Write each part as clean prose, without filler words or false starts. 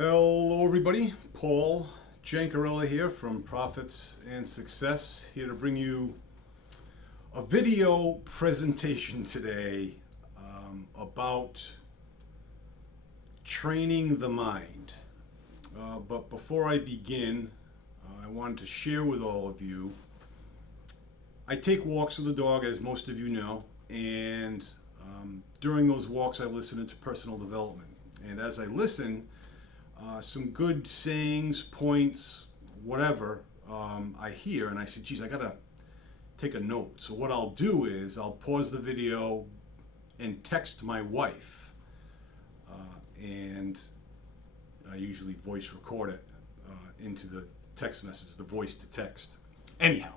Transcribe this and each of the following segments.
Hello everybody, Paul Jancarella here from Profits and Success, here to bring you a video presentation today about training the mind. But before I begin, I wanted to share with all of you, I take walks with the dog, as most of you know, and during those walks I listen to personal development. And as I listen, some good sayings, points, whatever I hear, and I say, geez, I gotta take a note. So what I'll do is I'll pause the video and text my wife, and I usually voice record it into the text message, the voice to text. Anyhow,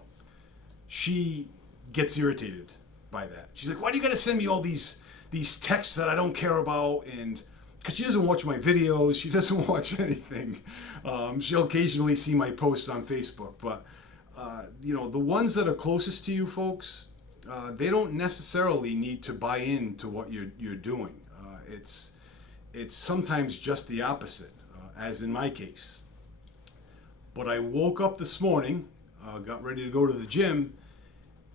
she gets irritated by that. She's like, why do you gotta send me all these texts that I don't care about? And because she doesn't watch my videos, she doesn't watch anything. She'll occasionally see my posts on Facebook, but the ones that are closest to you folks, they don't necessarily need to buy into what you're doing. It's sometimes just the opposite, as in my case. But I woke up this morning, got ready to go to the gym,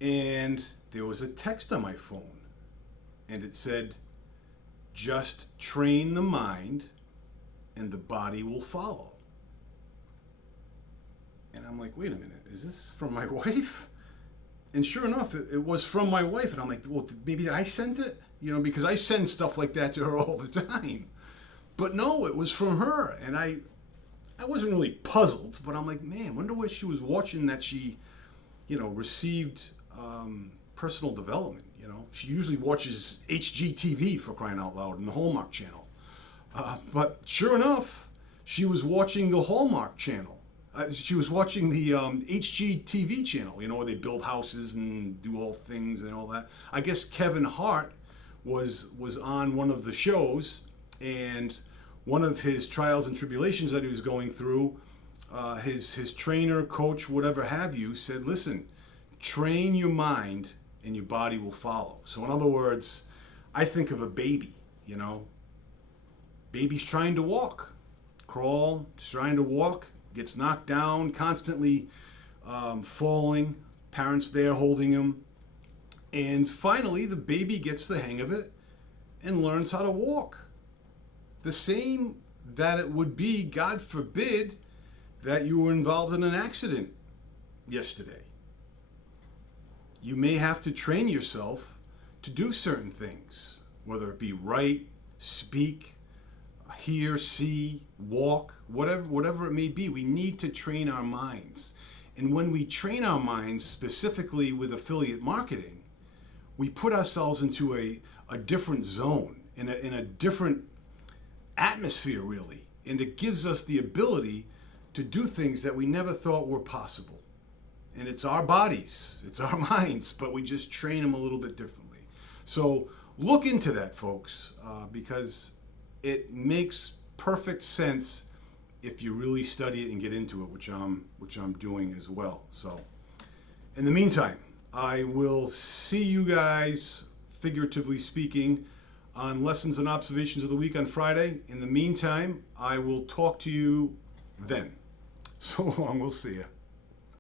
and there was a text on my phone, and it said, just train the mind and the body will follow. And I'm like, wait a minute, is this from my wife? And sure enough, it was from my wife. And I'm like, well, maybe I sent it? Because I send stuff like that to her all the time. But no, it was from her. And I wasn't really puzzled, but I'm like, man, wonder what she was watching that she, received personal development. She usually watches HGTV, for crying out loud, and the Hallmark Channel. But sure enough, she was watching the Hallmark Channel. She was watching the HGTV channel, where they build houses and do all things and all that. I guess Kevin Hart was on one of the shows, and one of his trials and tribulations that he was going through, his trainer, coach, whatever have you, said, listen, train your mind and your body will follow. So in other words, I think of a baby, Baby's trying to walk, crawl, trying to walk, gets knocked down, constantly falling, parents there holding him. And finally, the baby gets the hang of it and learns how to walk. The same that it would be, God forbid, that you were involved in an accident yesterday. You may have to train yourself to do certain things, whether it be write, speak, hear, see, walk, whatever it may be. We need to train our minds. And when we train our minds, specifically with affiliate marketing, we put ourselves into a different zone, in a different atmosphere, really. And it gives us the ability to do things that we never thought were possible. And it's our bodies, it's our minds, but we just train them a little bit differently. So look into that, folks, because it makes perfect sense if you really study it and get into it, which I'm doing as well. So in the meantime, I will see you guys, figuratively speaking, on Lessons and Observations of the Week on Friday. In the meantime, I will talk to you then. So long, we'll see you.